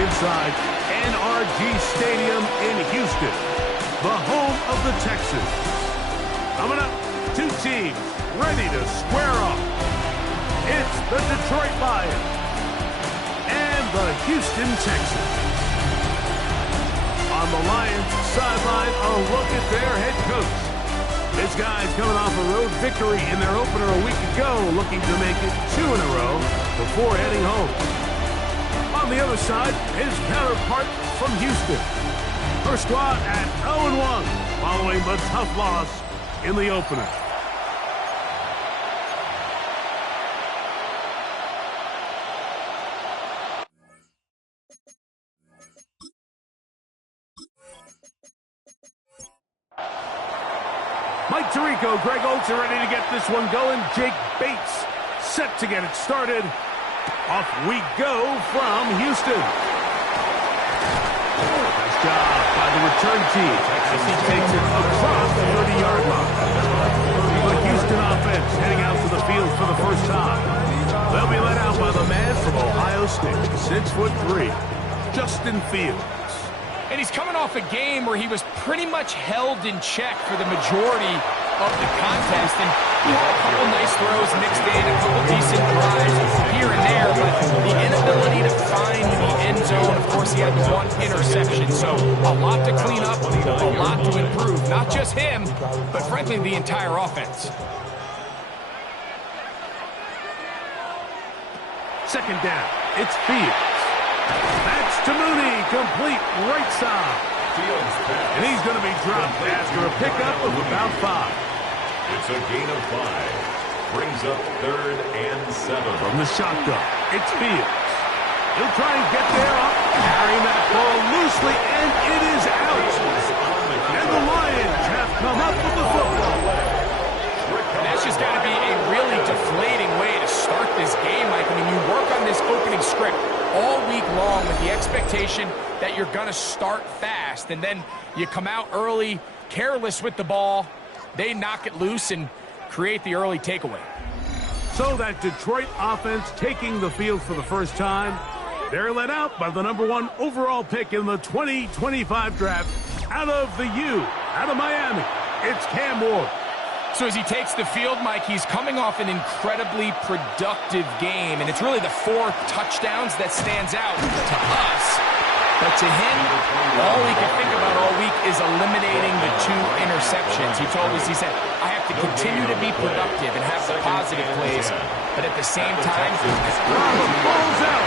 inside NRG Stadium in Houston, the home of the Texans. Coming up, two teams ready to square off. It's the Detroit Lions and the Houston Texans. On the Lions sideline, a look at their head coach. This guy's coming off a road victory in their opener a week ago, looking to make it 2 in a row before heading home. On the other side, his counterpart from Houston. Her squad at 0-1, following the tough loss in the opener. Mike Tirico, Greg Oates are ready to get this one going. Jake Bates set to get it started. Off we go from Houston. Nice job by the return team as he takes it across the 30-yard line. The Houston offense heading out to the field for the first time. They'll be led out by the man from Ohio State, 6'3", Justin Fields. And he's coming off a game where he was pretty much held in check for the majority of the contest. And he had a couple nice throws mixed in, a couple decent drives here and there, but the inability to find the end zone, of course, he had the one interception. So a lot to clean up, a lot to improve. Not just him, but frankly, the entire offense. Second down, it's Fields. That's to Mooney, complete right side. And he's going to be dropped after a pickup of about 5. It's a gain of 5. Brings up 3rd and 7. From the shotgun, it's Fields. He'll try and get there, carrying that ball loosely, and it is out. And the Lions have come up with the football. And that's just got to be a really deflating way to start this game, Mike. I mean, you work on this opening script all week long with the expectation that you're going to start fast, and then you come out early, careless with the ball, they knock it loose and create the early takeaway. So that Detroit offense taking the field for the first time. They're led out by the #1 overall pick in the 2025 draft out of the U, out of Miami. It's Cam Ward. So as he takes the field, Mike, he's coming off an incredibly productive game, and it's really the 4 touchdowns that stands out to us. But to him, all he can think about all week is eliminating the 2 interceptions. He told us, he said, I have to continue to be productive and have the positive plays, but at the same time, Robert balls out.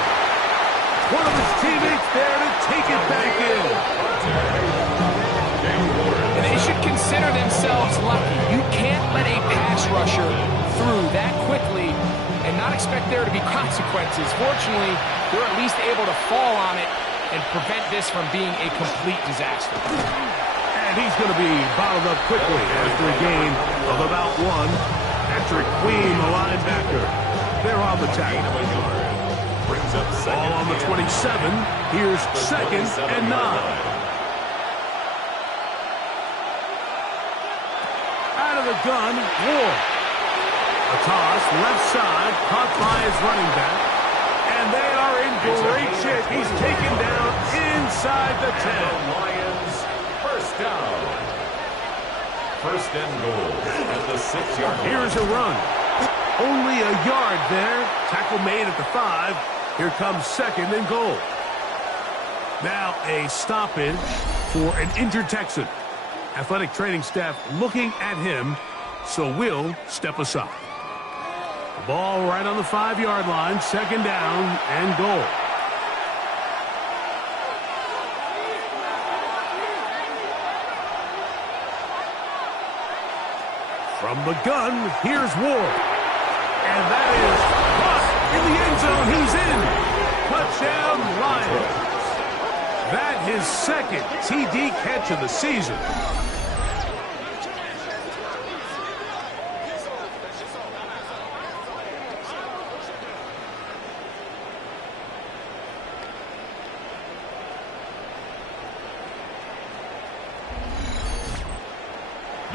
One of his teammates there to take it back in. And they should consider themselves lucky. You can't let a pass rusher through that quickly and not expect there to be consequences. Fortunately, they're at least able to fall on it and prevent this from being a complete disaster. And he's going to be bottled up quickly after a gain of about 1. Patrick Queen, the linebacker. They're on the tackle. Ball on the 27. Here's 2nd and 9. Out of the gun, Ward. A toss, left side, caught by his running back. And they are in great shape. He's taken down inside the 10. Lions, first down. First and goal at the 6-yard line. Here's a run. Only a yard there. Tackle made at the 5. Here comes 2nd and goal. Now a stoppage for an injured Texan. Athletic training staff looking at him, so will step aside. The ball right on the 5-yard line, 2nd down and goal. From the gun, here's Ward. And that is caught in the end zone. He's in. Touchdown, Lions. That his 2nd TD catch of the season.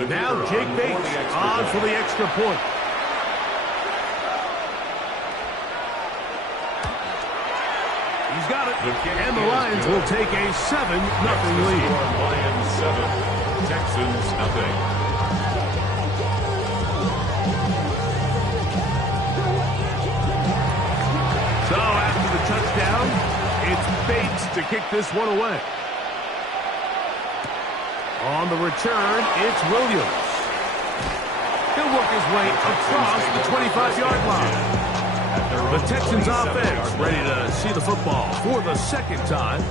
Now Jake Bates on for the extra point. He's got it. And the Lions will take a 7-0 lead. Lions 7, Texans nothing. So after the touchdown, it's Bates to kick this one away. On the return, it's Williams. He'll work his way across the 25-yard line. The Texans offense ready to see the football for the second time.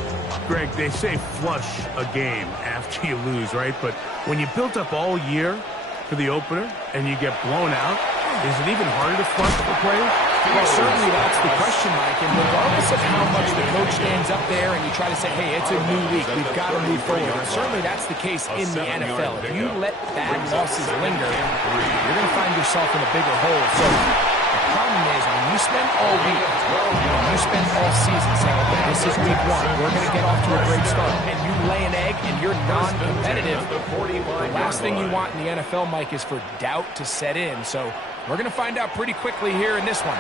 Greg, they say flush a game after you lose, right? But when you built up all year for the opener and you get blown out, is it even harder to flush the players? Well, certainly that's the question, Mike. And regardless of how much the coach stands up there and you try to say, hey, it's a new week, we've got to move forward. And certainly that's the case in the NFL. If you let bad losses linger, you're going to find yourself in a bigger hole. So the problem is when you spend all week, you spend all season saying, okay, this is week one, we're going to get off to a great start, and you lay an egg and you're non-competitive, the last thing you want in the NFL, Mike, is for doubt to set in. So we're going to find out pretty quickly here in this one.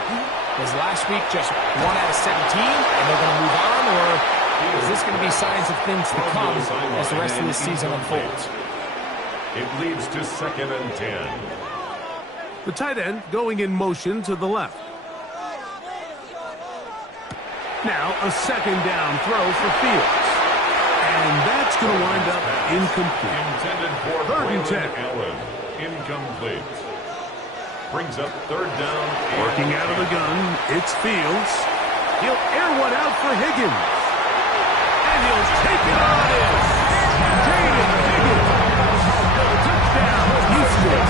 Was last week just 1 out of 17 and they're going to move on, or is this going to be signs of things to come as the rest of this season unfolds? It leads to 2nd and 10. The tight end going in motion to the left. Now a 2nd down throw for Fields. And that's going to wind up incomplete. Intended for 3rd and 10. Allen. Incomplete. Brings up 3rd down. Working out of the gun, it's Fields. He'll air one out for Higgins. And he'll take it on in. Jaden Higgins. Touchdown, Houston.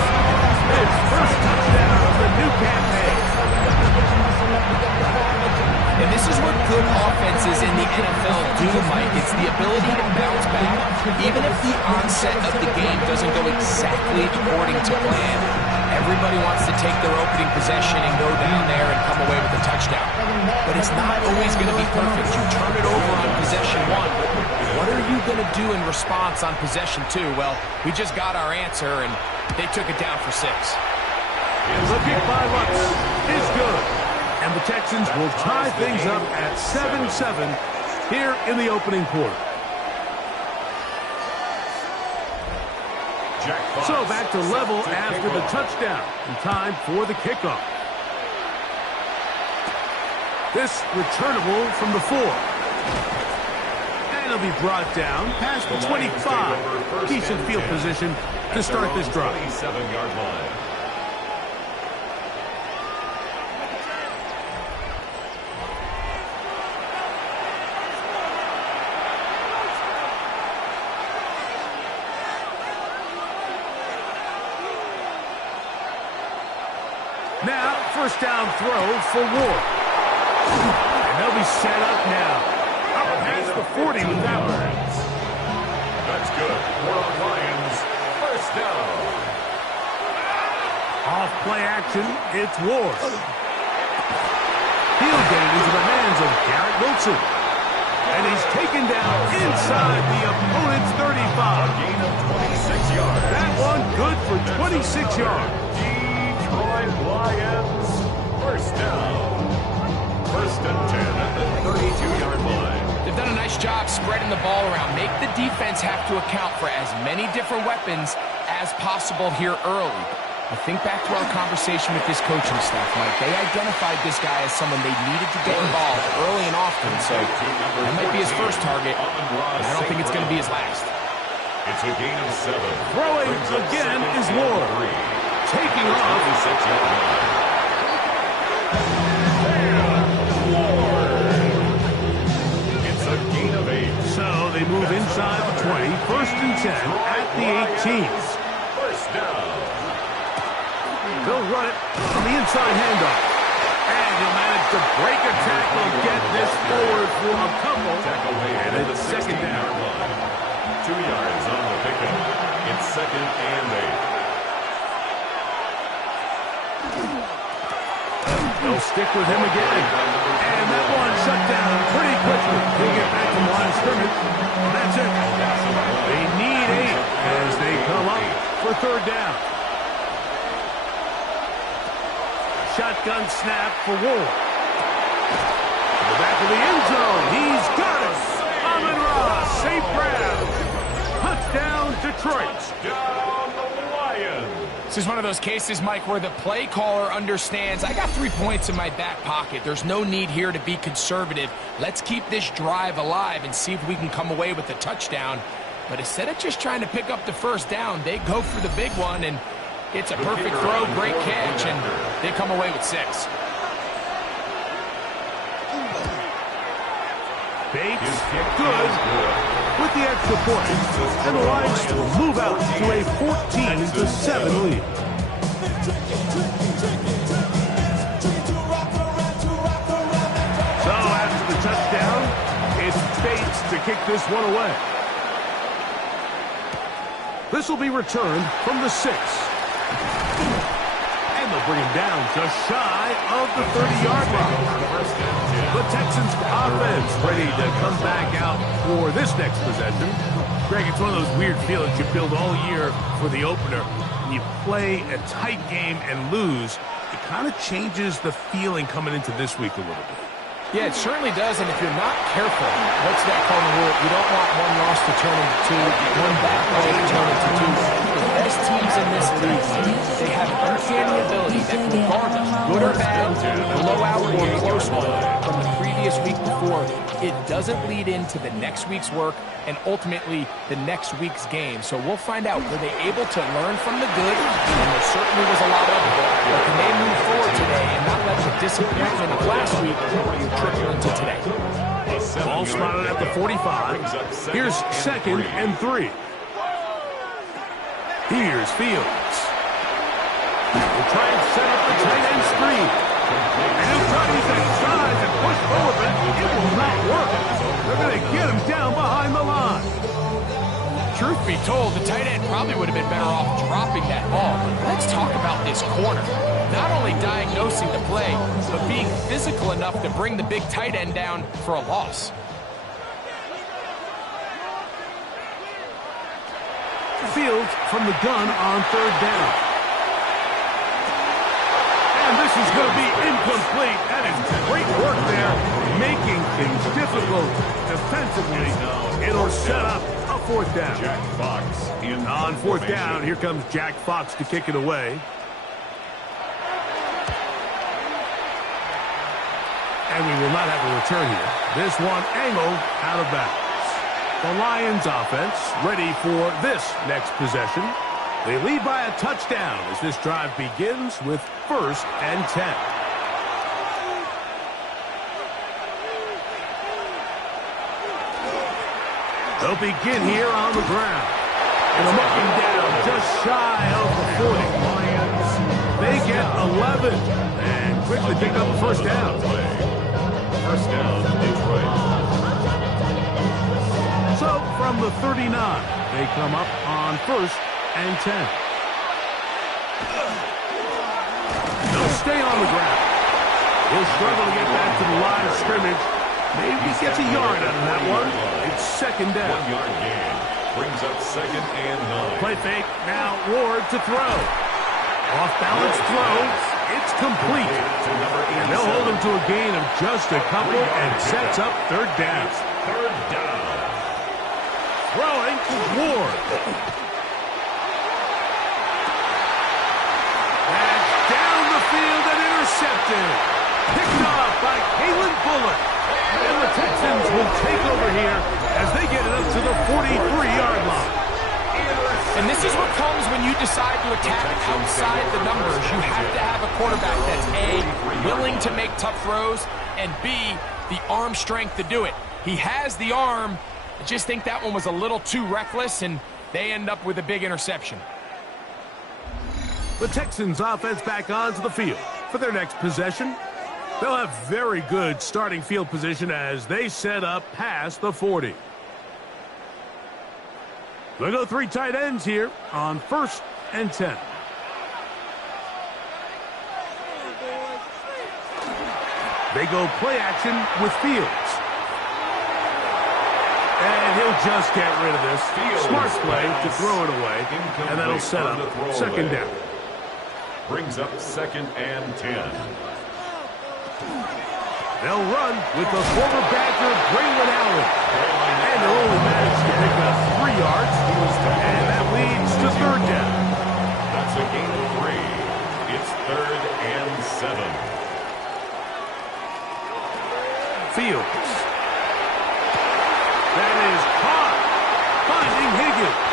His first touchdown of the new campaign. And this is what good offenses in the NFL do, Mike. It's the ability to bounce back, even if the onset of the game doesn't go exactly according to plan. Everybody wants to take their opening possession and go down there and come away with a touchdown. But it's not always going to be perfect. You turn it over on possession 1. What are you going to do in response on possession 2? Well, we just got our answer, and they took it down for 6. The kick by Lutz is good. And the Texans will tie things up at 7-7 here in the opening quarter. So back to level after the touchdown. And time for the kickoff. This returnable from the 4. And it'll be brought down past the 25. Decent field position to start this drive. 27-yard line. Now, 1st down throw for Ward. And they'll be set up now. Up past the 40 with that one. That's good. For the Lions, 1st down. Off play action, it's Ward. He'll get it into the hands of Garrett Wilson. And he's taken down inside the opponent's 35. A gain of 26 yards. That one good for 26 yards. Lions, 1st down. 1st and 10 at the 32-yard line. They've done a nice job spreading the ball around. Make the defense have to account for as many different weapons as possible here early. I think back to our conversation with this coaching staff, Mike. They identified this guy as someone they needed to get involved early and often, so that might be his first target, but I don't think it's going to be his last. It's a gain of 7. Throwing again is Ward. Taking off. 26-yard line. It's a gain of 8. So they move inside the 20. 1st and 10 at the 18. 1st down. They'll run it on the inside handoff. And he'll manage to break a tackle and get this forward for a couple. Tackle made And it's 2nd down. 2 yards on the pickup. It's 2nd and 8. They'll stick with him again. And that one shut down pretty quickly. He'll get back to the line of scrimmage. And that's it. They need 8 as they come up for 3rd down. Shotgun snap for Ward. To the back of the end zone. He's got it. Amon-Ra, safe grab. Touchdown, Detroit. Down the Lions. This is one of those cases, Mike, where the play caller understands, I got 3 points in my back pocket. There's no need here to be conservative. Let's keep this drive alive and see if we can come away with a touchdown. But instead of just trying to pick up the first down, they go for the big one, and it's a perfect throw, great catch, and they come away with 6. Bates, good, with the extra point, and the Lions move out to a 14-7 lead. So after the touchdown, it's Bates to kick this one away. This will be returned from the 6. And they'll bring him down just shy of the 30-yard line. The Texans offense ready to come back out for this next possession. Greg, it's one of those weird feelings you build all year for the opener. When you play a tight game and lose, it kind of changes the feeling coming into this week a little bit. Yeah, it certainly does, and if you're not careful, what's that called in the rule? You don't want one loss to turn into 2, one bad play to turn into 2. The best teams in this league, they have an uncanny ability that regardless, good or bad, blowout or close one from the previous week before, it doesn't lead into the next week's work and ultimately the next week's game. So we'll find out, were they able to learn from the good? And there certainly was a lot of it. But can they move forward today and not let the disappointment of last week trickle into today? Ball spotted at the 45. Here's 2nd and 3. Here's Fields. We'll try and set up the tight end screen. And he'll try to use that size and push forward, but it will not work. They're going to get him down behind the line. Truth be told, the tight end probably would have been better off dropping that ball. Let's talk about this corner. Not only diagnosing the play, but being physical enough to bring the big tight end down for a loss. Fields from the gun on 3rd down. And this is going to be incomplete. That is great work there, making things difficult defensively. It'll set up a 4th down. Jack Fox in on 4th down, here comes Jack Fox to kick it away. And we will not have a return here. This one angled out of bounds. The Lions offense ready for this next possession. They lead by a touchdown as this drive begins with 1st and 10. They'll begin here on the ground. And they're looking down just shy of the 40. They get 11 and quickly pick up a 1st down. 1st down, Detroit. So from the 39, they come up on 1st and 10. They'll stay on the ground. He'll struggle to get back to the line of scrimmage. Maybe he gets a yard out of that one. It's 2nd down. 1-yard gain. Brings up 2nd and 9. Play fake. Now Ward to throw. Off balance throw. It's complete. And they'll hold him to a gain of just a couple and sets up 3rd down. 3rd down. Throwing to Ward. That's down the field and intercepted. Picked off by Kalen Bullock. And the Texans will take over here as they get it up to the 43-yard line. And this is what comes when you decide to attack outside the numbers. You have to have a quarterback that's A, willing to make tough throws, and B, the arm strength to do it. He has the arm. I just think that one was a little too reckless, and they end up with a big interception. The Texans offense back onto the field for their next possession. They'll have very good starting field position as they set up past the 40. They'll go 3 tight ends here on 1st and 10. They go play action with Fields. And he'll just get rid of this. Smart play to throw it away. And that'll set up 2nd down. Brings up 2nd and 10. They'll run with the former Badger, Braylon Allen. And they'll only manage to pick up 3 yards. And that leads to third down. That's a gain of 3. It's 3rd and 7. Fields. That is caught. Finding Higgins.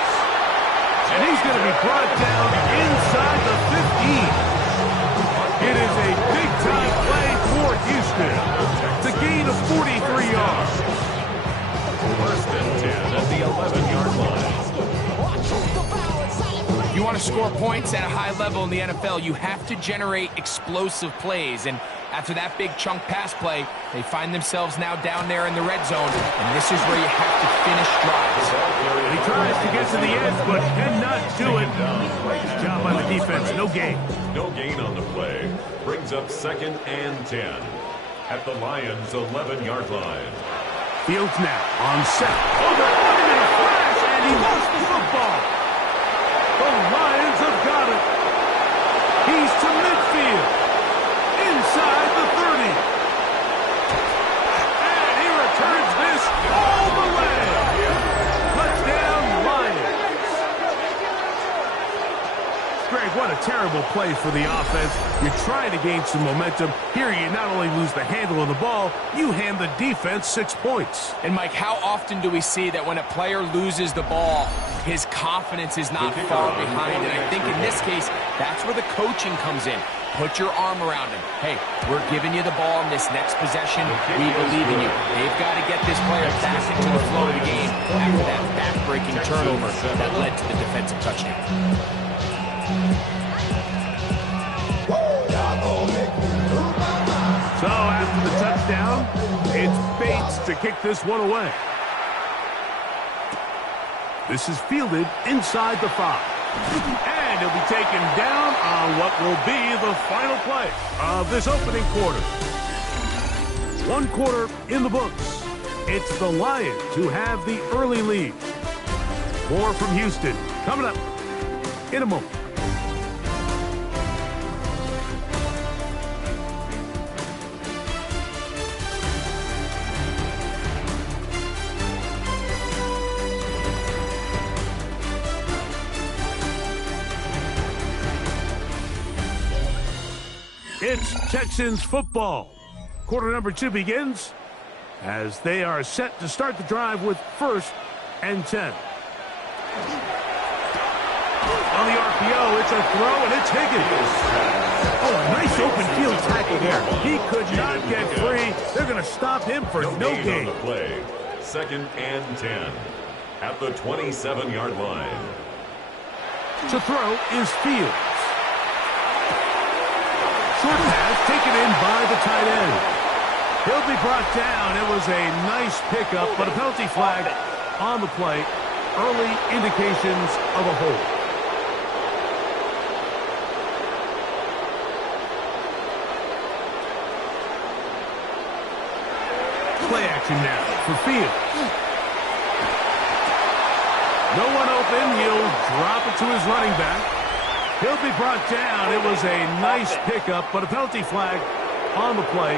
And he's going to be brought down inside the 15. It is a big-time play for Houston. It's a gain of 43 yards. 1st and 10 at the 11-yard line. You want to score points at a high level in the NFL, you have to generate explosive plays. And after that big chunk pass play, they find themselves now down there in the red zone. And this is where you have to finish drives. He tries to get to the edge, but cannot do it. Nice job by the defense. No gain. No gain on the play. Brings up 2nd and 10 at the Lions' 11-yard line. Fields now on set. Oh, the lightning flash, and he lost the football. The Lions have got it. He's to midfield. Inside the 30. And he returns this all the way. Touchdown, Lions. Greg, what a terrible play for the offense. You're trying to gain some momentum. Here you not only lose the handle of the ball, you hand the defense 6 points. And Mike, how often do we see that when a player loses the ball, his confidence is not far behind? And I think in this case, that's where the coaching comes in. Put your arm around him. Hey, we're giving you the ball in this next possession. We believe in you. They've got to get this player back into the flow of the game after that back-breaking turnover that led to the defensive touchdown. So after the touchdown, it's Bates to kick this one away. This is fielded inside the 5. And he'll be taken down on what will be the final play of this opening quarter. 1 quarter in the books. It's the Lions who have the early lead. More from Houston coming up in a moment. It's Texans football. Quarter number 2 begins as they are set to start the drive with 1st and 10. On the RPO, it's a throw, and it's Higgins. Oh, a nice open field tackle there. He could not get free. They're going to stop him for no gain. On the play. 2nd and 10 at the 27-yard line. To throw is Fields. Short pass taken in by the tight end. He'll be brought down. It was a nice pickup, but a penalty flag on the play. Early indications of a hold. Play action now for Fields. No one open. He'll drop it to his running back. He'll be brought down. It was a nice pickup, but a penalty flag on the play.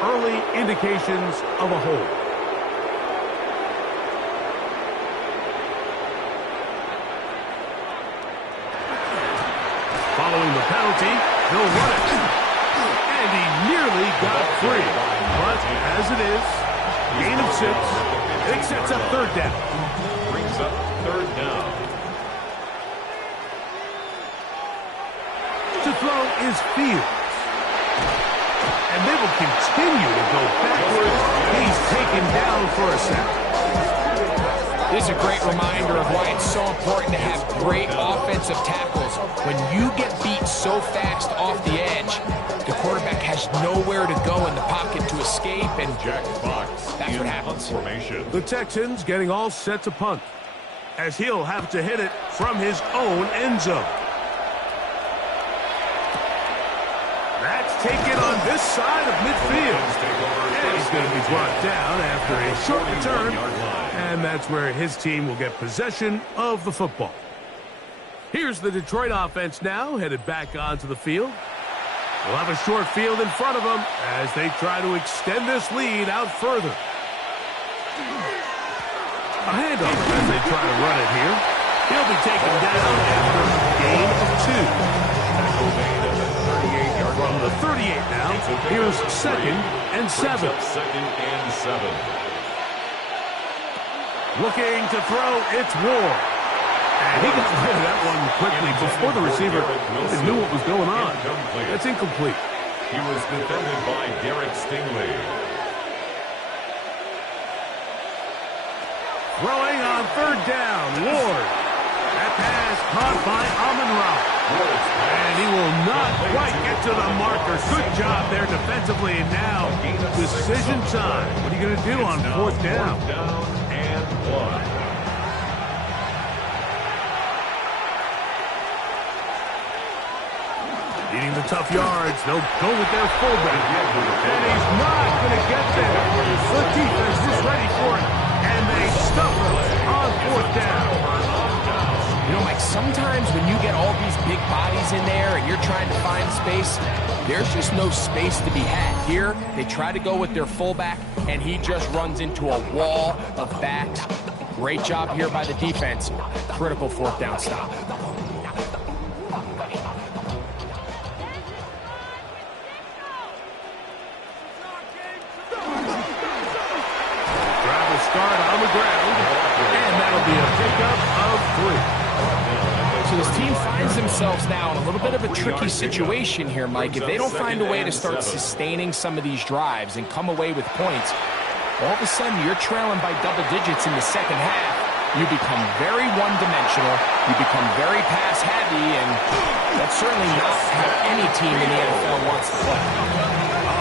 Early indications of a hold. Following the penalty, he'll run it. And he nearly got free. But as it is, gain of 6. It sets up 3rd down. Brings up 3rd down. To throw is Fields. And they will continue to go backwards. He's taken down for a sack. This is a great reminder of why it's so important to have great offensive tackles. When you get beat so fast off the edge, the quarterback has nowhere to go in the pocket to escape, and Jack Fox that's what happens. Formation. The Texans getting all set to punt, as he'll have to hit it from his own end zone. That's taken on this side of midfield. And he's going to be brought down after a short return. And that's where his team will get possession of the football. Here's the Detroit offense now, headed back onto the field. They'll have a short field in front of them as they try to extend this lead out further. A handoff as they try to run it here. He'll be taken down after a gain of 2. From the 38 now, here's 2nd and 7. Second and 7. Looking to throw, it's Ward. And he got rid of that one quickly before the receiver even knew what was going on. That's incomplete. He was defended by Derek Stingley. Throwing on 3rd down, Ward. That pass caught by Amon-Ra. And he will not quite get to the marker. Good job there defensively. And now, decision time. What are you going to do on 4th down? 4th down and 1. Needing the tough yards, they'll go with their fullback. And he's not going to get there. The defense is ready for it, and they stuff him on 4th down. You know, Mike, sometimes when you get all these big bodies in there and you're trying to find space, there's just no space to be had. Here, they try to go with their fullback, and he just runs into a wall of backs. Great job here by the defense. Critical 4th down stop. Start on the ground, and that'll be a pickup of 3. So this team finds themselves now in a little bit of a tricky situation here, Mike. If they don't find a way to start sustaining some of these drives and come away with points, all of a sudden you're trailing by double digits in the second half. You become very one-dimensional, you become very pass-heavy, and that's certainly not how any team in the NFL wants to play.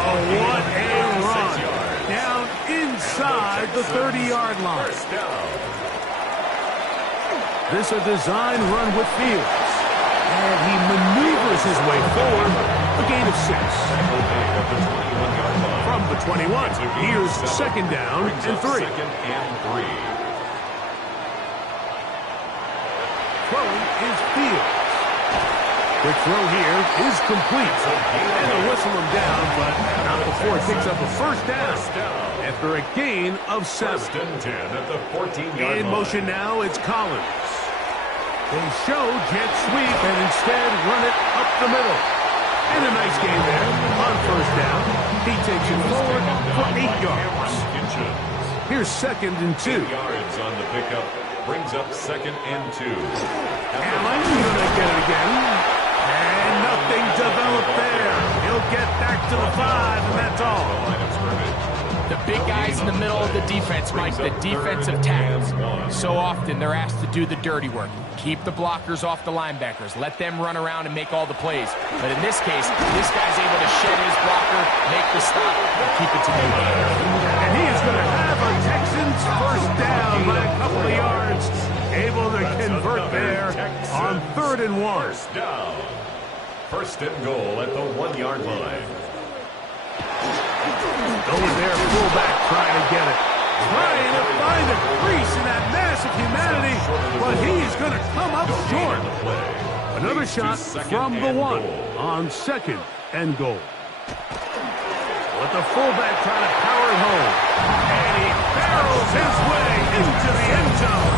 Oh, what a run! Down inside the 30-yard line. This a design run with Fields. And he maneuvers his way forward. A gain of 6. From the 21, here's 2nd down and 3. Throwing is Fields. Quick throw here is complete. And they'll whistle him down, but not before it picks up a 1st down after a gain of 7. 1st and 10 at the 14-yard line. In motion now, it's Collins. They show jet sweep and instead run it up the middle. And a nice gain there on 1st down. He takes it forward for 8 yards. Here's 2nd and 2. 8 yards on the pickup. Brings up 2nd and 2. Allen gonna get it again. And nothing developed there. He'll get back to the 5, and that's all. The big guys in the middle of the defense, Mike, the defensive tackles. So often they're asked to do the dirty work. Keep the blockers off the linebackers. Let them run around and make all the plays. But in this case, this guy's able to shed his blocker, make the stop, and keep it to go. And he is going to have a Texans 1st down by a couple of yards. Able to convert there on 3rd and 1. 1st down. 1st and goal at the 1-yard line. Going there, fullback trying to get it. Trying to find a crease in that mass of humanity, but he's going to come up short. Another shot from the 1 on 2nd and goal. But the fullback trying to power it home. And he barrels his way into the end zone.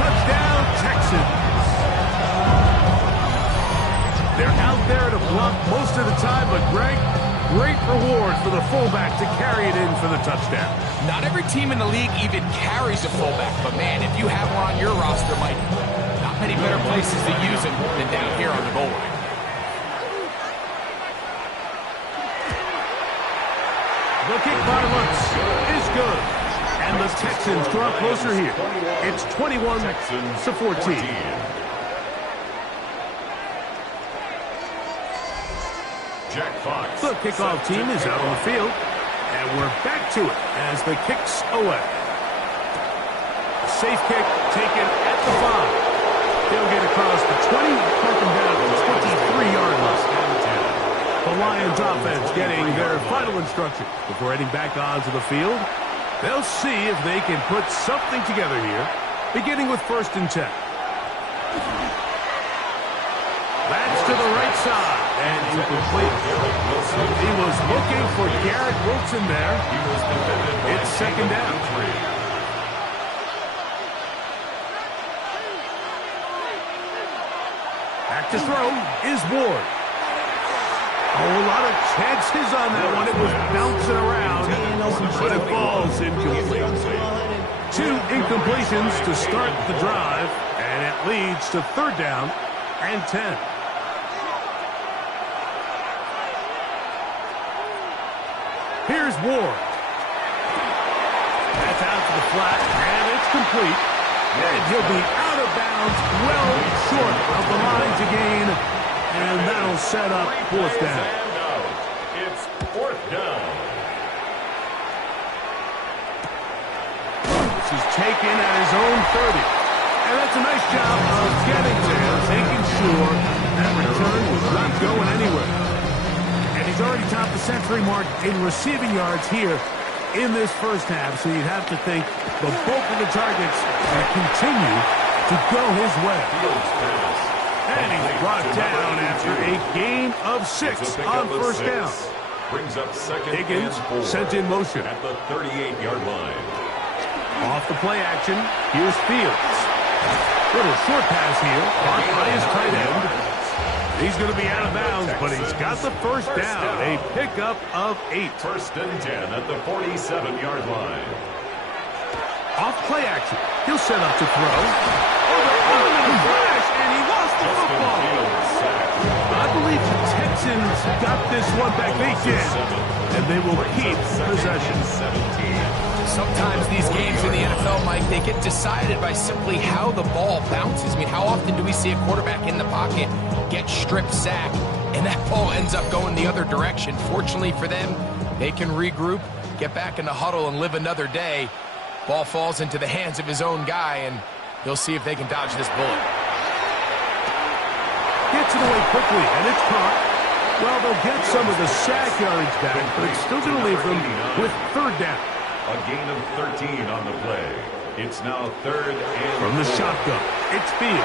Touchdown, Texans. They're out there to block most of the time, but Greg, great reward for the fullback to carry it in for the touchdown. Not every team in the league even carries a fullback, but man, if you have one on your roster, Mike, not many better places to use him than down here on the goal line. The kick by Lutz is good. And the Texans draw closer here. It's 21-14. Jack Fox. The kickoff team is out on the field. And we're back to it as the kick's away. A safe kick taken at the 5. They'll get across the 20, marking down the 23-yard line. The Lions offense getting their final instructions before heading back onto the field. They'll see if they can put something together here, beginning with 1st and 10. That's to the right side. and incomplete. He was looking for Garrett Wilson there. It's second down. Back to throw is Ward. Oh, a lot of chances on that one. It was bouncing around, but it falls incomplete. 2 incompletions to start the drive, and it leads to third down and 10. Here's Ward. That's out to the flat, and it's complete. And he'll be out of bounds, well short of the line to gain, and that'll set up fourth down. It's fourth down. This is taken at his own 30. And that's a nice job of getting there, making sure that return was not going anywhere. And he's already topped the century mark in receiving yards here in this first half, so you'd have to think the bulk of the targets will continue to go his way. And he's brought down after a gain of 6 on first down. Brings up second Higgins and 4 sent in motion. at the 38-yard line. Off the play action, here's Fields. Little short pass here, caught by his tight end. He's going to be out of bounds, but he's got the first down. A pickup of 8. First and 10 at the 47-yard line. Off play action, he'll set up to throw. Oh, the flash, and he lost the football. I believe the Texans got this one back. They did, and they will keep possession. Sometimes these games in the NFL, Mike, they get decided by simply how the ball bounces. I mean, how often do we see a quarterback in the pocket get strip sacked, and that ball ends up going the other direction? Fortunately for them, they can regroup, get back in the huddle, and live another day. Ball falls into the hands of his own guy, and he'll see if they can dodge this bullet. Gets it away quickly, and it's caught. Well, they'll get some of the sack yards back, but it's still going to leave them with third down. A gain of 13 on the play. It's now third and From the 4. shotgun, it's Fields.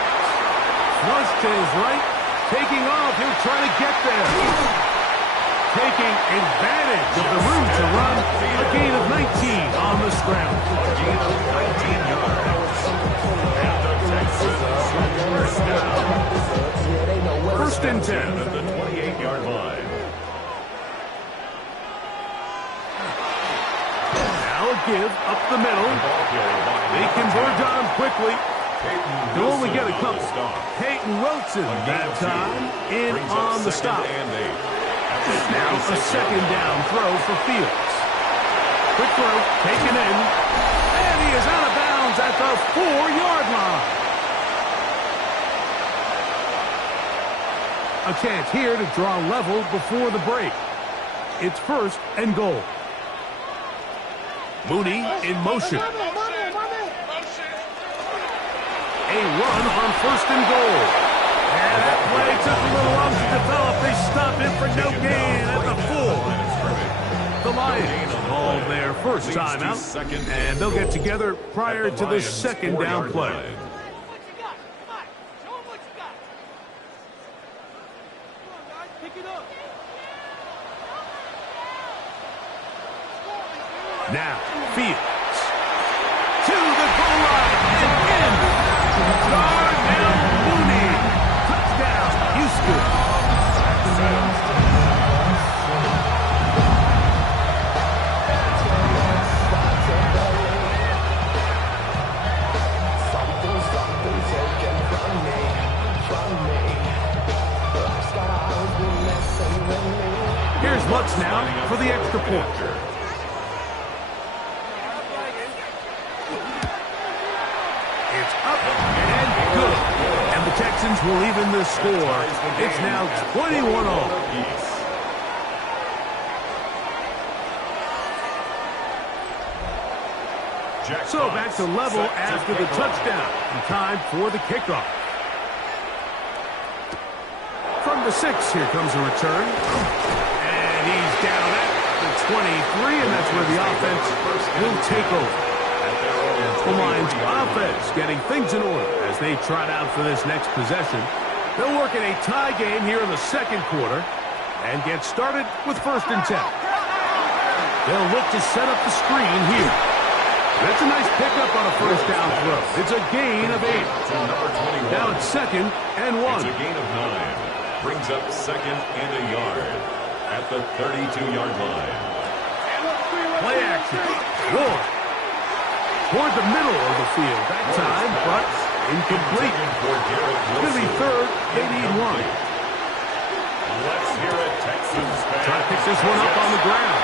Flush to his right, taking off. He'll try to get there. Taking advantage of the room to run. A gain of 19 on the scramble. A gain of 19 yards. And the Texans first down. First and 10. At the 28-yard line. Now a give up the middle. They converge on quickly. They'll only get a couple. Peyton Wilson that time in on the stop. Now a second down throw for Fields. Quick throw, taken in. And he is out of bounds at the 4-yard line. A chance here to draw level before the break. It's first and goal. Mooney in motion. A run on first and goal. And that play took a little long to develop. They stop him for no gain at the 4. The Lions call their first timeout, and they'll get together prior to the second down play. Now, Fields to the goal line and in. Darnell Mooney. Touchdown, Houston. Here's Lutz now for the extra point. It's up and good. And the Texans will even the score. It's now 21 all. So back to level after the touchdown. And time for the kickoff. From the 6, here comes a return. And he's down at the 23, and that's where the offense will take over. The Lions offense getting things in order as they trot out for this next possession. They'll work in a tie game here in the second quarter and get started with 1st and 10. They'll look to set up the screen here. That's a nice pickup on a 1st down throw. It's a gain of 8. Now it's 2nd and 1. It's a gain of 9. Brings up 2nd and a yard at the 32-yard line. Play action. Ward. Toward the middle of the field that time, but incomplete. It's going to be 3rd. They need 1. Let's hear it, Texans fans. Trying to pick this one up on the ground.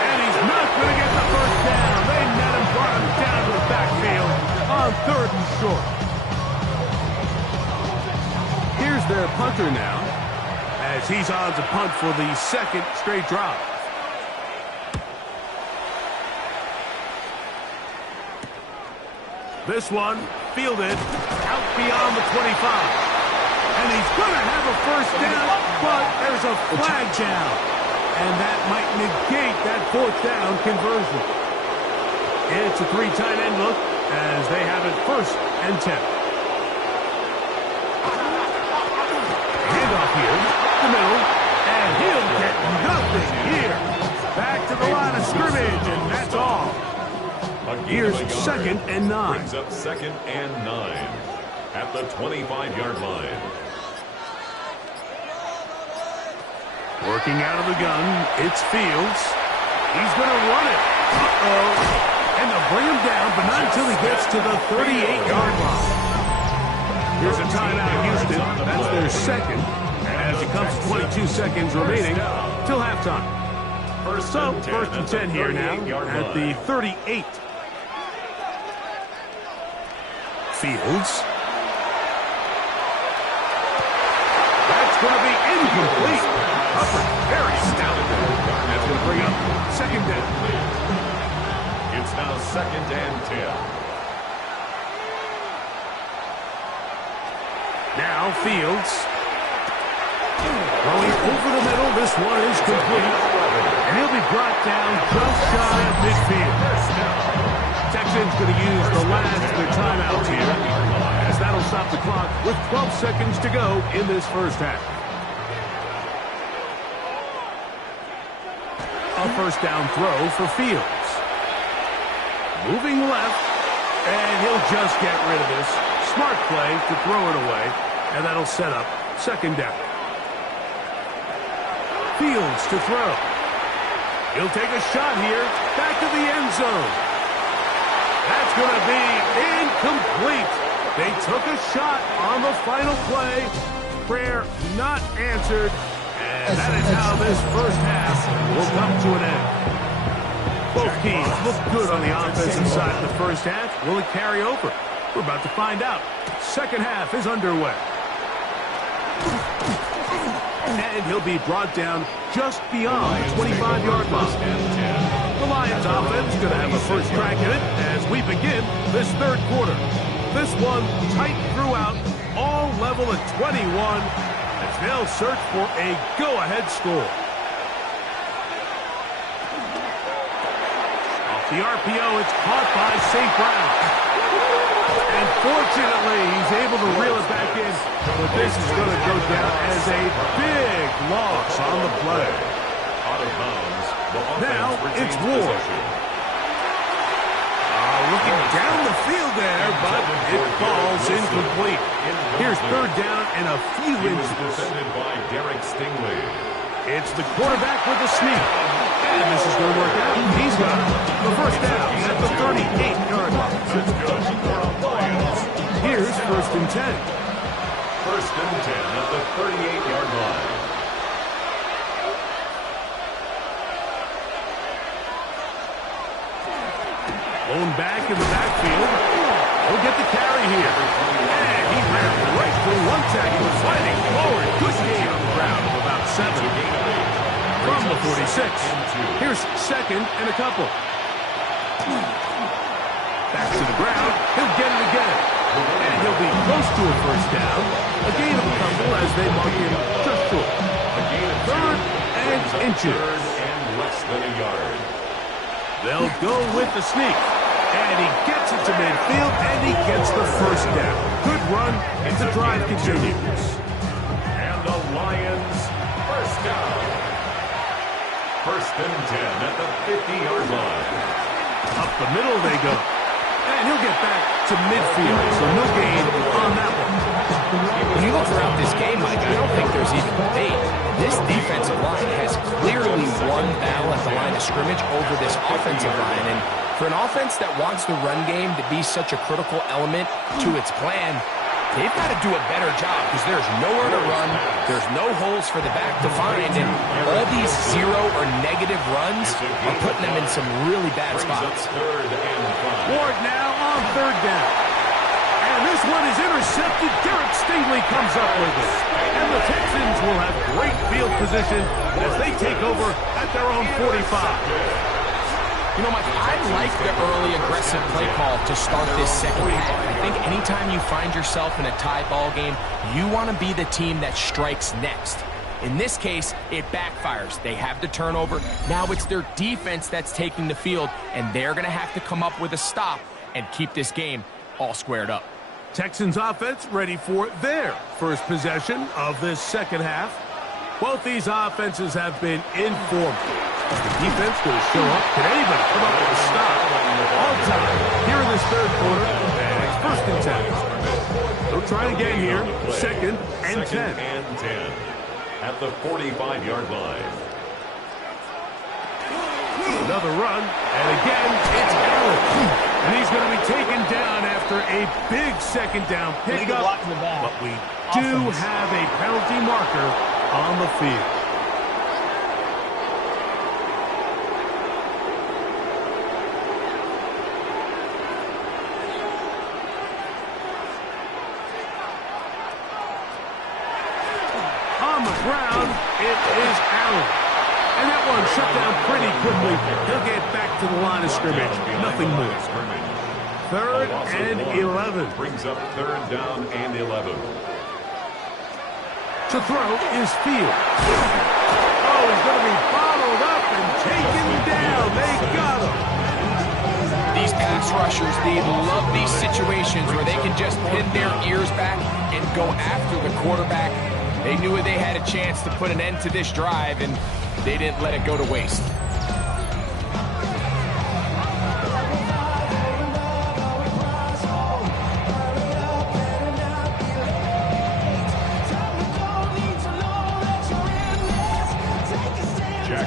And he's not going to get the 1st down. They met him, brought him down to the backfield on 3rd and short. Here's their punter now, as he's on to punt for the 2nd straight drive. This one fielded out beyond the 25. And he's going to have a 1st down, but there's a flag down. And that might negate that 4th down conversion. It's a 3 tight end look as they have it 1st and 10. Handoff here, up the middle, and he'll get nothing here. Back to the line of scrimmage, and that's all. Here's 2nd and 9. Brings up 2nd and 9 at the 25-yard line. Working out of the gun, it's Fields. He's going to run it. Uh-oh. And they'll bring him down, but not until he gets to the 38-yard line. Here's a timeout, Houston. That's their 2nd, as it comes to 22 seconds remaining till halftime. So, 1st and 10 here now at the 38. Fields. That's going to be incomplete. Upper, very stout. That's going to bring up 2nd down. It's now 2nd and 10. Now Fields. Going over the middle. This one is complete. And he'll be brought down just shy of midfield. Texans going to use the last of their timeouts here, as that'll stop the clock with 12 seconds to go in this 1st half. A 1st down throw for Fields. Moving left, and he'll just get rid of this. Smart play to throw it away, and that'll set up 2nd down. Fields to throw. He'll take a shot here, back to the end zone. That's going to be incomplete. They took a shot on the final play. Prayer not answered. And that is how this 1st half will come to an end. Both teams look good on the offensive side of the 1st half. Will it carry over? We're about to find out. 2nd half is underway. And he'll be brought down just beyond the 25-yard line. The Lions offense is going to have a 1st crack at it as we begin this 3rd quarter. This one tight throughout, all level at 21, as they'll search for a go-ahead score. Off the RPO, it's caught by St. Brown. And fortunately, he's able to reel it back in, but this is going to go down as a big loss on the play. Out of bounds. Now it's Ward. Looking down the field there, but it falls incomplete. Here's 3rd down and a few inches. Defended by Derek Stingley. It's the quarterback with the sneak. And this is going to work out. He's got the 1st down at the 38-yard line. Here's 1st and 10. 1st and 10 at the 38-yard line. Blown back in the backfield. He'll get the carry here. And he ran right through one tackle, fighting forward. Good gain on the ground of about 7. From the 46. Here's 2nd and a couple. Back to the ground. He'll get it again. And he'll be close to a 1st down. A gain of a couple as they mark him just short. A gain of 3rd and inches. 3rd and less than a yard. They'll go with the sneak. And he gets it to midfield, and he gets the 1st down. Good run, and the drive continues. First and 10 at the 50-yard line. Up the middle they go. And he'll get back to midfield, so no gain on that one. When you look throughout this game, Mike, I don't think there's even debate. This defensive line has clearly won battle at the line of scrimmage over this offensive line. And for an offense that wants the run game to be such a critical element to its plan, they've got to do a better job because there's nowhere to run. There's no holes for the back to find. And all these zero or negative runs are putting them in some really bad spots. Ward now on third down. And this one is intercepted. Derek Stingley comes up with it. And the Texans will have great field position as they take over at their own 45. You know, Mike, I like the early aggressive play call to start this second half. I think anytime you find yourself in a tie ball game, you want to be the team that strikes next. In this case, it backfires. They have the turnover. Now it's their defense that's taking the field, and they're going to have to come up with a stop and keep this game all squared up. Texans offense ready for their first possession of this second half. Both these offenses have been informed. Is the defense going to show up? Can anybody come up with a stop? All time here in this third quarter, and it's first and 10. They'll try again here. Second and 10. Second and 10 at the 45-yard line. Another run, and again, it's Allen. And he's going to be taken down after a big second down pickup. But we do have a penalty marker on the field. On the ground, it is Allen. And that one shut down pretty quickly. He'll get back to the line of scrimmage. Nothing more. Third and 11. Brings up third down and 11. To throw is Fields. Oh, he's going to be bottled up and taken down. They got him. These pass rushers, they love these situations where they can just pin their ears back and go after the quarterback. They knew they had a chance to put an end to this drive, and they didn't let it go to waste.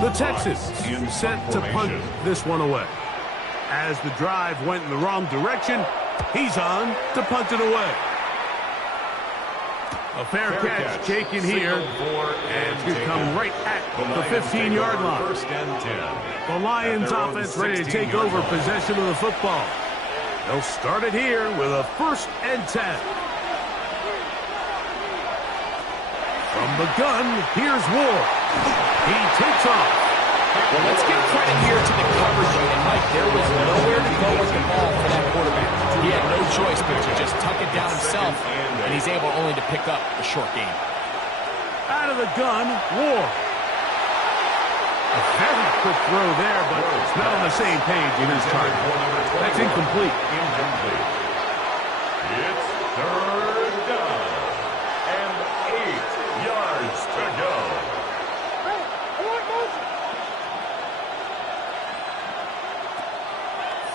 The Texans set to punt this one away. As the drive went in the wrong direction, he's on to punt it away. A fair catch taken here, and it's going to come right at the 15-yard line. First and 10. The Lions offense ready to take over possession of the football. They'll start it here with a first and 10. From the gun, here's Ward. He takes off. Well, let's give credit here to the coverage unit, Mike. There was nowhere to go with the ball for that quarterback. He had no choice but to just tuck it down himself, and he's able only to pick up a short gain. Out of the gun, Ward. A very quick throw there, but it's not on the same page with his target. That's incomplete. It's third down and 8 yards to go.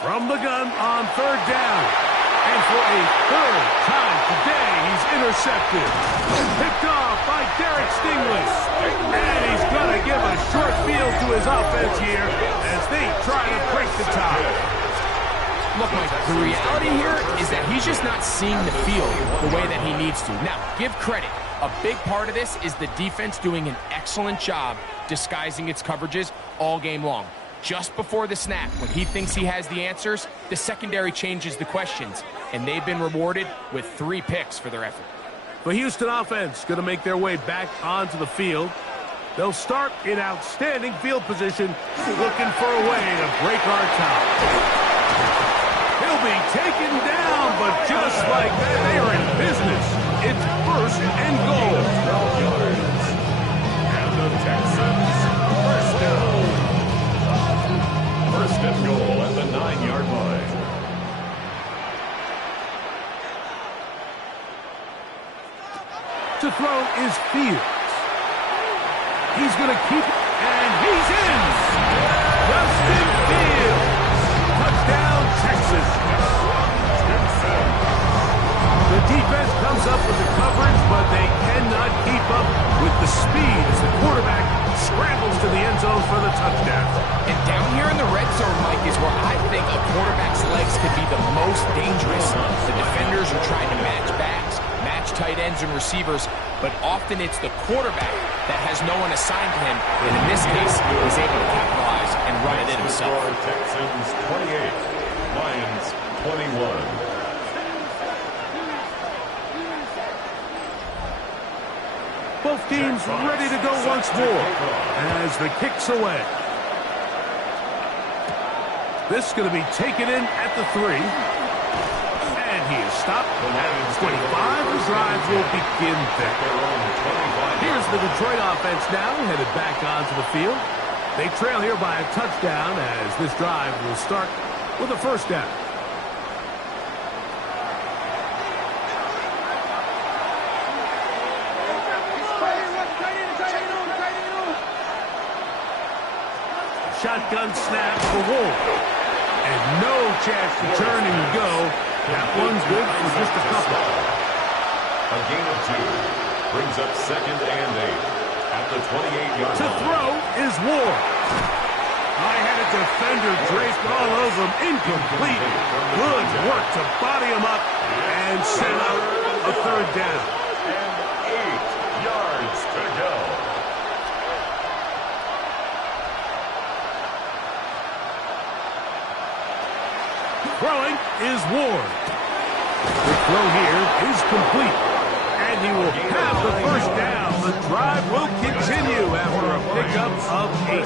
From the gun on third down. And for a third time today, he's intercepted. Picked off by Derek Stingley. And he's going to give a short field to his offense here as they try to break the tie. Look, Mike, the reality here is that he's just not seeing the field the way that he needs to. Now, give credit. A big part of this is the defense doing an excellent job disguising its coverages all game long. Just before the snap, when he thinks he has the answers, the secondary changes the questions, and they've been rewarded with 3 picks for their effort. The Houston offense going to make their way back onto the field. They'll start in outstanding field position, looking for a way to break our tie. He'll be taken down, but just like that, they are in business. It's first and goal. And the Texans first down. First and goal at the 9-yard line. To throw is Fields. He's going to keep it, and He's in! Justin Fields! Touchdown, Texas! The defense comes up with the coverage, but they cannot keep up with the speed as the quarterback scrambles to the end zone for the touchdown. And down here in the red zone, Mike, is where I think a quarterback's legs can be the most dangerous. The defenders are trying to match backs, match tight ends and receivers, but often it's the quarterback that has no one assigned to him, and in this case, is able to capitalize and run it in himself. Texans 28, Lions 21. Both teams ready to go once more as the kick's away. This is going to be taken in at the 3. And he is stopped. 25. The drive will begin there. Here's the Detroit offense now, headed back onto the field. They trail here by a touchdown as this drive will start with a first down. Shotgun snap for Wolf. And no chance to turn and go. That one's good for just a couple. A gain of 2 brings up 2nd and 8 at the 28-yard line. To throw is Ward. I had a defender draped all over him. Incomplete. Good work to body him up and set up a third down. And 8 yards to go. Throwing is Ward. The throw here is complete. And he will have the first down. The drive will continue after a pickup of 8.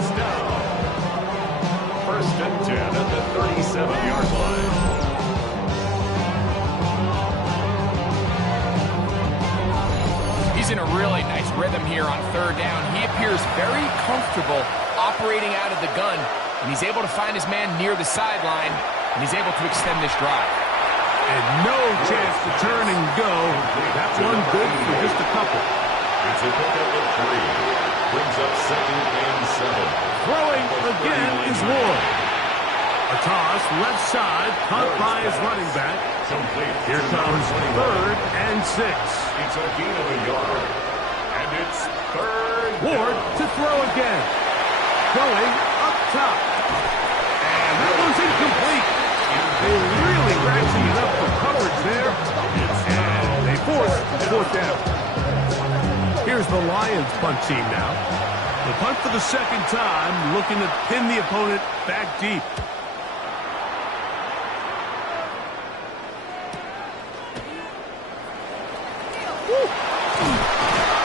1st and 10 at the 37-yard line. He's in a really nice rhythm here on 3rd down. He appears very comfortable operating out of the gun, and he's able to find his man near the sideline, and he's able to extend this drive. And no chance to turn and go. That one good for just a couple. It's a pickup of 3. Brings up 2nd and 7. Throwing again is Ward. A toss left side, caught by his running back. Complete. Here comes 3rd and 6. It's a gain of a yard. And it's 3rd. Ward to throw again. Going up top. And that one's incomplete. They really ratcheted up the coverage there. And they force the 4th down. Here's the Lions punt team now. The punt for the 2nd time, looking to pin the opponent back deep.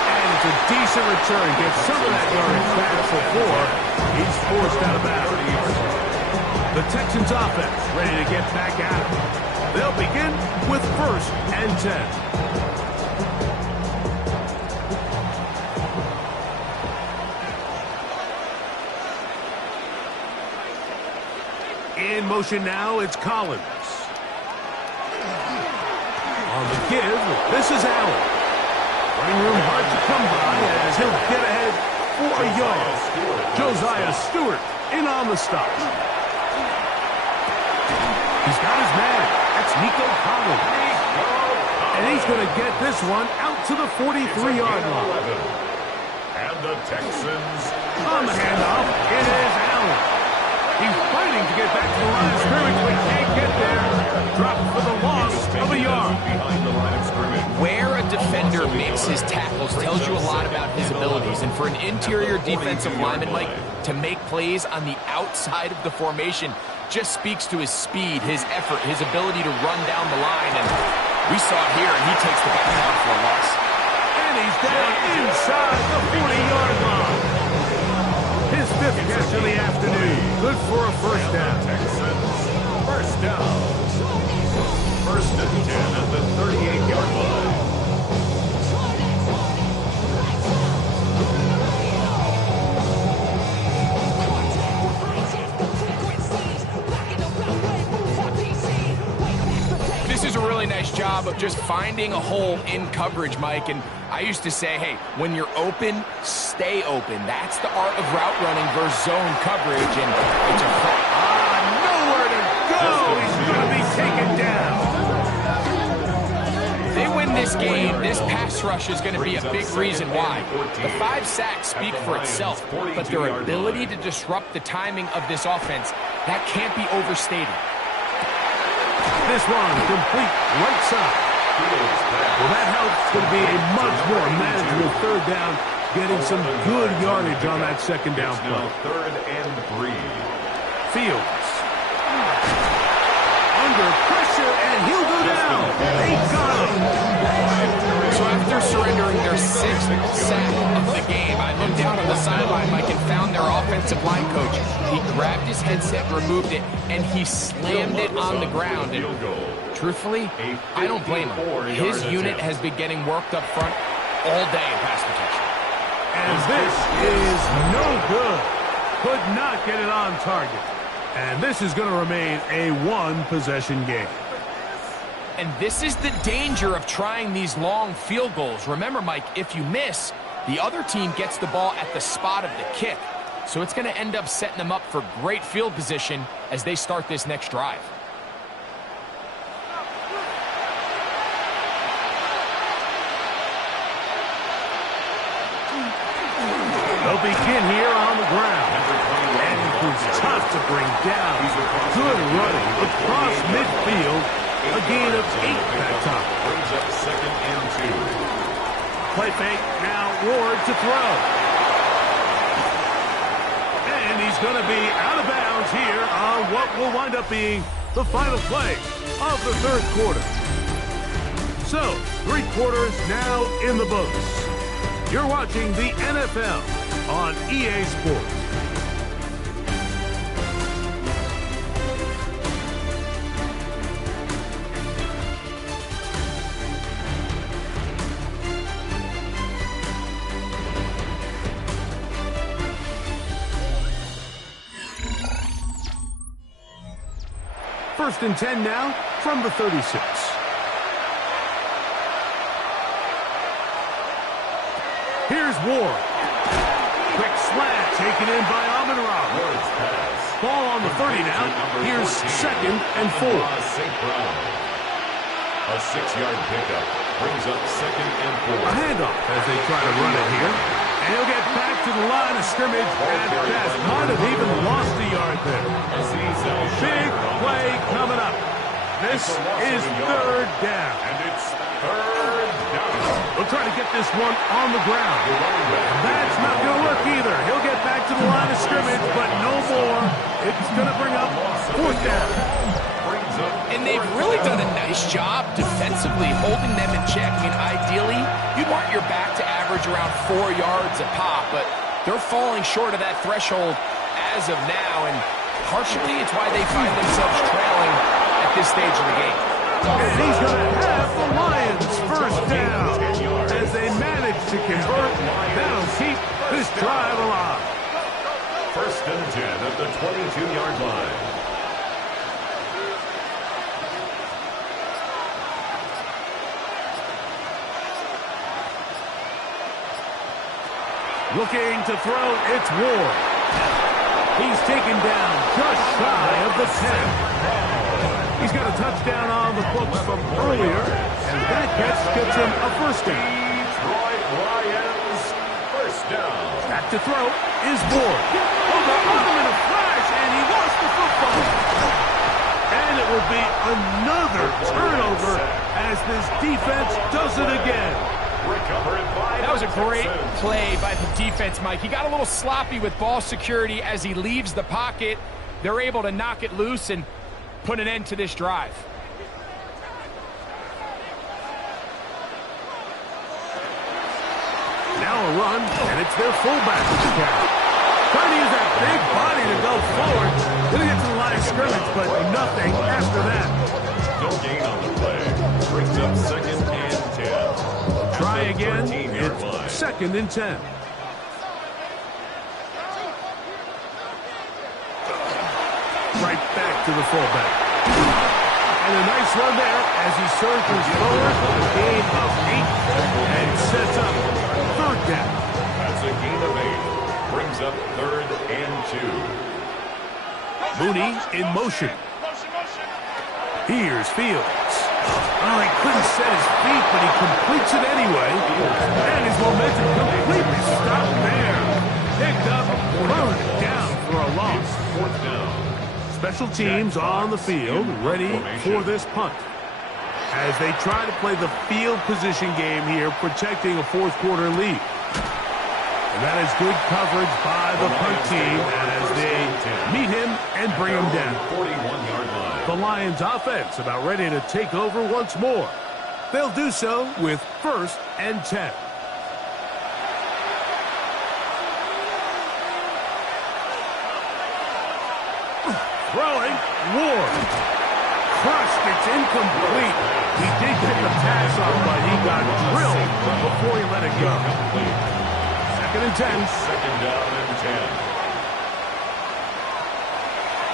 And it's a decent return. Gets some of that yardage back before he's forced out of bounds. The Texans offense ready to get back at it. They'll begin with 1st and 10. In motion now, it's Collins. On the give, this is Allen. Running room hard to come by as he'll get ahead for a yard. Josiah Stewart in on the stop. He's got his man. That's Nico Collins. And he's going to get this one out to the 43-yard line. And the Texans on the handoff, it is Allen. He's fighting to get back to the line of scrimmage, but can't get there. Dropped for the loss of a yard. behind the line of scrimmage. Where a defender makes his tackles tells you a lot about his abilities. And for an interior defensive lineman, Mike, to make plays on the outside of the formation just speaks to his speed, his effort, his ability to run down the line. And we saw it here, and he takes the back down for a loss. And he's down inside the 40-yard line. His 5th catch of the afternoon. Good for a first down. Texans, first down. 1st and 10 at the 38-yard line. This is a really nice job of just finding a hole in coverage, Mike. And I used to say, hey, when you're open, stay open. That's the art of route running versus zone coverage, and it's a nowhere to go. He's going to be taken down. If they win this game, this pass rush is going to be a big reason why. The 5 sacks speak for itself, but their ability to disrupt the timing of this offense, that can't be overstated. This one complete right side. Well, that helps. It's going to be a much more manageable third down, getting some good yardage on that second down play. Third and 3. Fields. Under pressure, and he'll go down. They got him. So after surrendering their 6th sack of the game, I looked down on the sideline, Mike, and found their offensive line coach. He grabbed his headset, removed it, and he slammed it on the ground. And truthfully, I don't blame him. His unit has been getting worked up front all day in pass protection. And this is no good. Could not get it on target. And this is going to remain a one-possession game. And this is the danger of trying these long field goals. Remember, Mike, if you miss, the other team gets the ball at the spot of the kick. So it's going to end up setting them up for great field position as they start this next drive. They'll begin here on the ground. And it's tough to bring down. Good running across midfield. A gain of 8 that time. Brings up second and 2. Play fake. Now Ward to throw. And he's going to be out of bounds here on what will wind up being the final play of the third quarter. So, 3 quarters now in the books. You're watching the NFL on EA Sports. First and 10 now from the 36. Here's Ward. Quick slant taken in by Amon-Ra. Ball on the 30 now. Here's second and 4. A 6-yard pickup brings up second and 4. A handoff as they try to run it here. And he'll get back to the line of scrimmage at best. Might have even lost a yard there. Big play coming up. This is third down. And it's third down. We'll try to get this one on the ground. That's not going to work either. He'll get back to the line of scrimmage, but no more. It's going to bring up fourth down. And they've really done a nice job defensively holding them in check. I mean, ideally, you'd want your back to average around 4 yards a pop, but they're falling short of that threshold as of now, and partially it's why they find themselves trailing at this stage of the game. And he's going to have the Lions first down as they manage to convert. That'll keep this drive alive. First and 10 at the 22-yard line. Looking to throw, it's Ward. He's taken down just shy of the 10. He's got a touchdown on the books from earlier, and that catch gets him a first down. Detroit Lions first down. Back to throw is Ward. Over on him in a flash, and he lost the football. And it will be another turnover as this defense does it again. That was a great play by the defense, Mike. He got a little sloppy with ball security as he leaves the pocket. They're able to knock it loose and put an end to this drive. Now a run, and it's their fullback with the catch. Trying to use that big body to go forward. Gonna get to the line of scrimmage, but nothing after that. No gain on the play. Brings up second and 10. Try again. It's second and 10. Right back to the fullback. And a nice run there as he surges forward for a gain of 8 and sets up third down. That's a gain of 8. Brings up 3rd and 2. Mooney in motion. Here's Fields. Oh, he couldn't set his feet, but he completes it anyway. And his momentum completely stopped there. Picked up, thrown down for a loss. 4th down. Special teams on the field, ready for this punt. As they try to play the field position game here, protecting a fourth-quarter lead. And that is good coverage by the punt team as they meet him and bring him down. 41-yard line. The Lions offense about ready to take over once more. They'll do so with 1st and 10. Throwing, Ward. Crushed, it's incomplete. He did get the pass on, but he got drilled before he let it go. 2nd and 10. 2nd down and 10.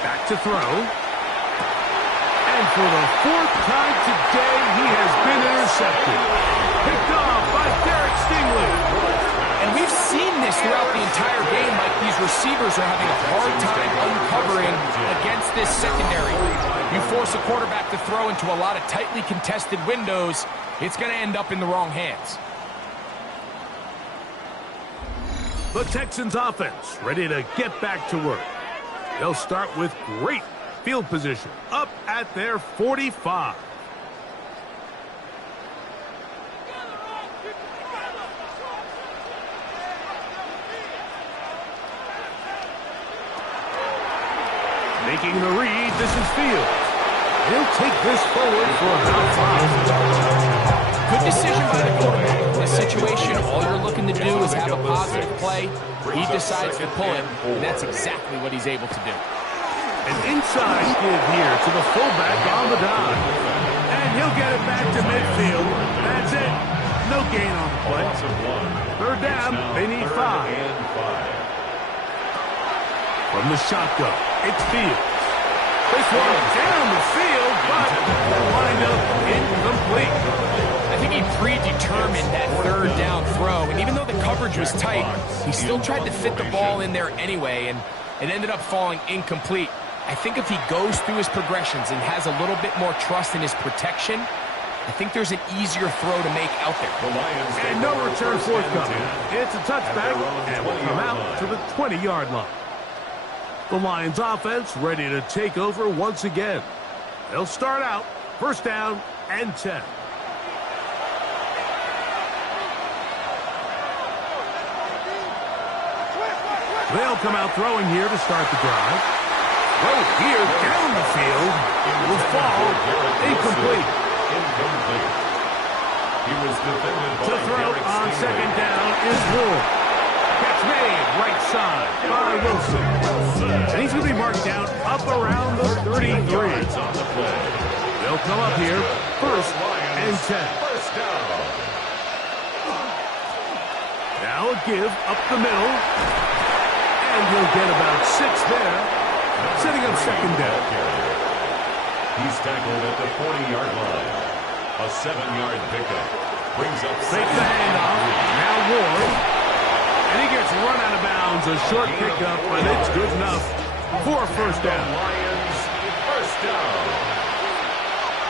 Back to throw. And for the 4th time today, he has been intercepted. Picked off by Derek Stingley. And we've seen this throughout the entire game, like these receivers are having a hard time uncovering against this secondary. You force a quarterback to throw into a lot of tightly contested windows, it's going to end up in the wrong hands. The Texans offense ready to get back to work. They'll start with great field position up at their 45. Making the read, this is Fields. He'll take this forward for about 5. Good decision by the quarterback. In this situation, all you're looking to do is have a positive play. He decides to pull it, and that's exactly what he's able to do. An inside give here to the fullback on the dive. And he'll get it back to midfield. That's it. No gain on the play. 3rd down, they need 5. From the shotgun, it's Fields. This one down the field, but wind up incomplete. I think he predetermined that 3rd down throw, and even though the coverage was tight, he still tried to fit the ball in there anyway, and it ended up falling incomplete. I think if he goes through his progressions and has a little bit more trust in his protection, I think there's an easier throw to make out there. And no return forthcoming. It's a touchback, and will come out to the 20-yard line. The Lions offense ready to take over once again. They'll start out 1st down and 10. They'll come out throwing here to start the drive. Throw here down the field. It will fall incomplete. He was defended by To throw on 2nd down is Ward. Catch made right side by Wilson. And he's going to be marked down up around the 33. They'll come up here 1st and 10. Now a give up the middle. And he'll get about 6 there. Setting up 2nd down. He's tackled at the 40-yard line. A 7-yard pickup. Brings up Fake the handoff. Now Ward. And he gets run out of bounds. A short pickup, but it's good enough for a 1st down. Lions 1st down.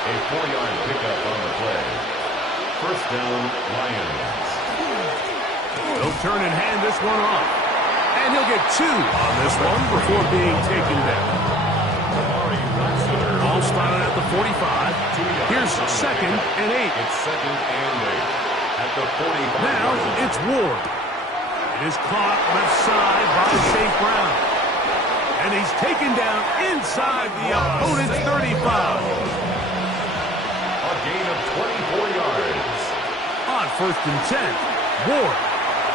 A 4-yard pickup on the play. 1st down, Lions. They'll turn and hand this one off. And he'll get 2 on this one before being taken down. All started at the 45. Here's 2nd and 8. It's 2nd and 8. At the 45. Now it's Ward. It is caught left side by St. Brown. And he's taken down inside the opponent's 35. A gain of 24 yards. On 1st and 10, Ward.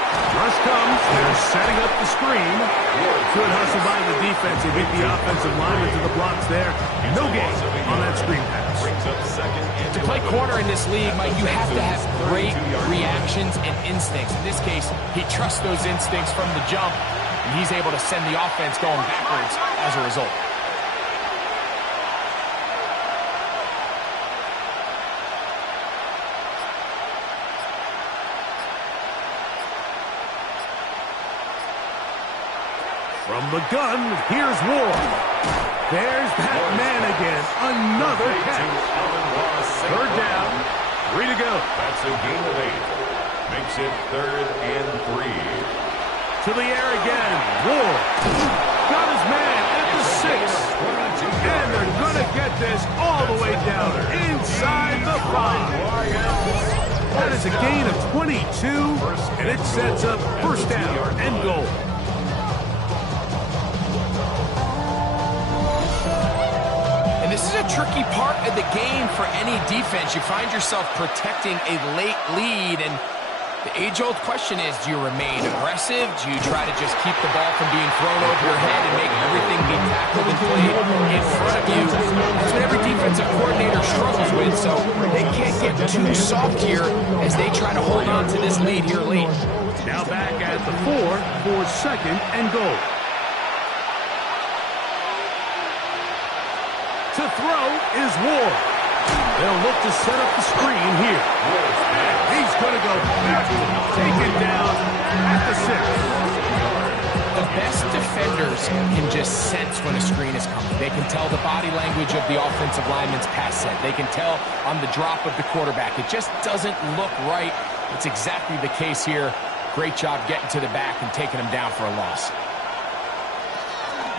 Rush comes. They're setting up the screen. Good hustle by the defense. They beat the offensive lineman to the blocks there. No gain on that screen pass. To play corner in this league, Mike, you have to have great reactions and instincts. In this case, he trusts those instincts from the jump, and he's able to send the offense going backwards as a result. From the gun, here's Ward. There's that man again. Another catch. Third down. 3 to go. That's a gain of 8. Makes it 3rd and 3. To the air again. Ward. Got his man at the 6. And they're going to get this all the way down inside the 5. That is a gain of 22, and it sets up first down and goal. And this is a tricky part of the game for any defense. You find yourself protecting a late lead, and the age-old question is, do you remain aggressive? Do you try to just keep the ball from being thrown over your head and make everything be tackled and played in front of you? That's what every defensive coordinator struggles with, so they can't get too soft here as they try to hold on to this lead here late. Now back at the 4 for second and goal. To throw is Ward. They'll look to set up the screen here. And he's going to go back, taken down at the 6. The best defenders can just sense when a screen is coming. They can tell the body language of the offensive lineman's pass set. They can tell on the drop of the quarterback. It just doesn't look right. It's exactly the case here. Great job getting to the back and taking him down for a loss.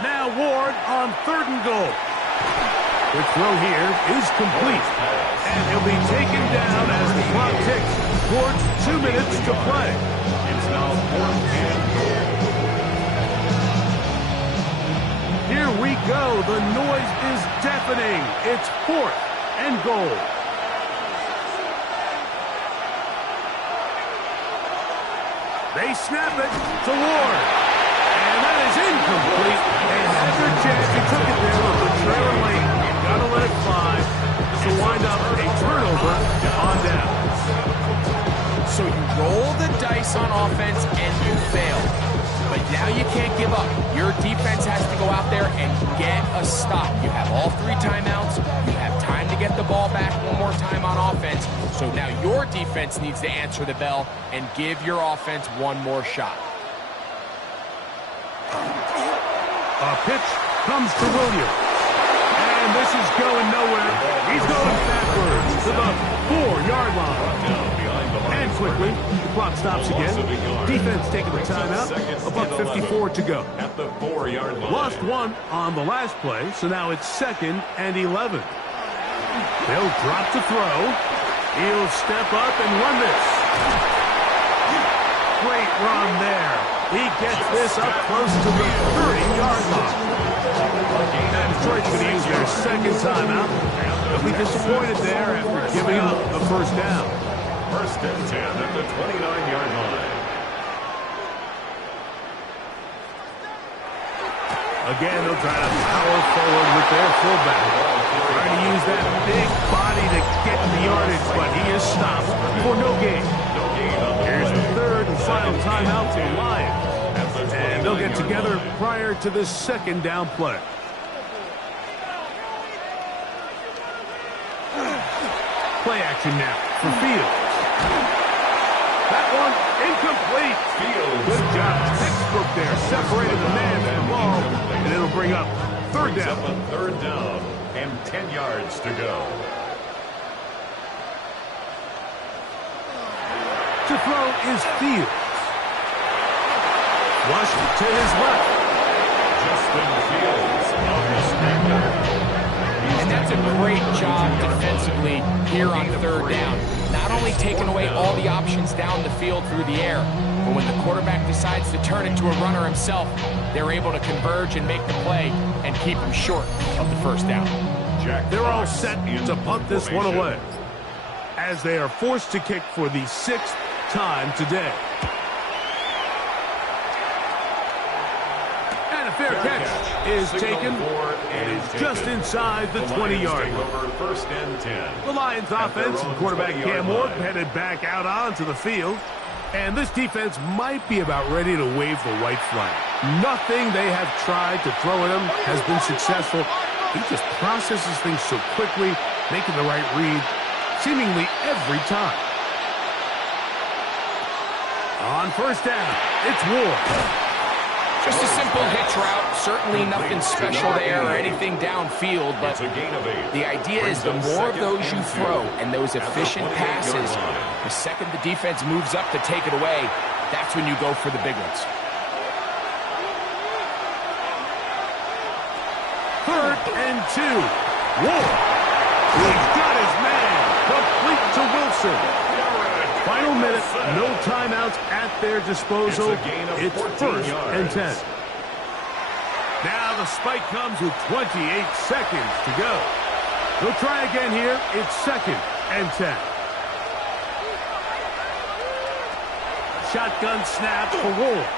Now Ward on 3rd and goal. The throw here is complete. And he'll be taken down as the clock ticks towards 2 minutes to play. It's now 4th and goal. Here we go. The noise is deafening. It's 4th and goal. They snap it to Ward. And that is incomplete. And had their chance. He took it there with the trailer late. Got to let it fly. So wind up a turnover on down. So you roll the dice on offense and you fail. But now you can't give up. Your defense has to go out there and get a stop. You have all 3 timeouts. You have time to get the ball back one more time on offense. So now your defense needs to answer the bell and give your offense one more shot. A pitch comes to Williams. And this is going nowhere. He's going backwards to the 4-yard line. And quickly, the clock stops again. Defense taking the timeout. $1:54 to go. At the 4-yard line. Lost 1 on the last play, so now it's 2nd and 11. They'll drop to throw. He'll step up and run this. Great run there. He gets this up close to the 30-yard line. And Detroit's going to use their 2nd timeout. They'll be disappointed there after giving up the first down. 1st and 10 at the 29-yard line. Again, they'll try to power forward with their fullback. Trying to use that big body to get the yardage, but he is stopped for no gain. Here's the 3rd and final timeout for the Lions. And they'll get together prior to this 2nd down play. Play action now for Fields. That one incomplete. Fields. Good job. Textbook there. Separated the man from the ball. And it'll bring up 3rd down. 3rd down and 10 yards to go. To throw is Fields. Flushed to his left. Justin Fields on the screen. And that's a great job defensively here on 3rd down. Not only taking away all the options down the field through the air, but when the quarterback decides to turn it to a runner himself, they're able to converge and make the play and keep him short of the 1st down. They're all set to punt this one away as they are forced to kick for the 6th time today. And a fair catch is taken. It is just inside the 20-yard line. 1st and 10. The Lions offense and quarterback Cam Ward headed back out onto the field. And this defense might be about ready to wave the white flag. Nothing they have tried to throw at him has been successful. He just processes things so quickly, making the right read seemingly every time. On 1st down, it's Ward. Just a simple hitch route. Certainly nothing special there or anything downfield, but the idea is the more of those you throw and those efficient passes, the second the defense moves up to take it away, that's when you go for the big ones. 3rd and 2. Ward. He's got his man. Complete to Wilson. Final minute, no timeouts at their disposal. It's 1st and 10. Now the spike comes with 28 seconds to go. They'll try again here. It's 2nd and 10. Shotgun snap for Ward.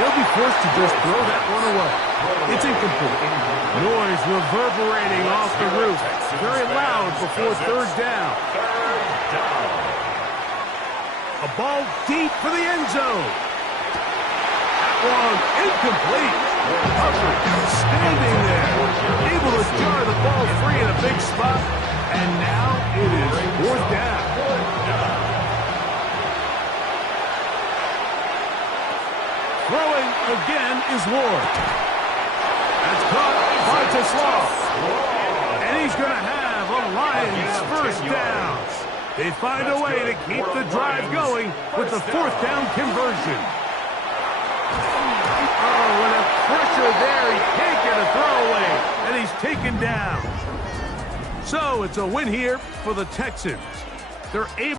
They'll be forced to just throw that one away. It's incomplete. Noise reverberating off the roof. Very loud before 3rd down. A ball deep for the end zone. That one incomplete. Hubbard standing there, able to jar the ball free in a big spot. And now it is 4th down. Throwing again is Ward. That's caught by Teslaw. And he's going to have a Lions 1st down. They find a way to keep the drive going with the 4th down conversion. Oh, and a pressure there. He can't get a throwaway. And he's taken down. So it's a win here for the Texans. They're able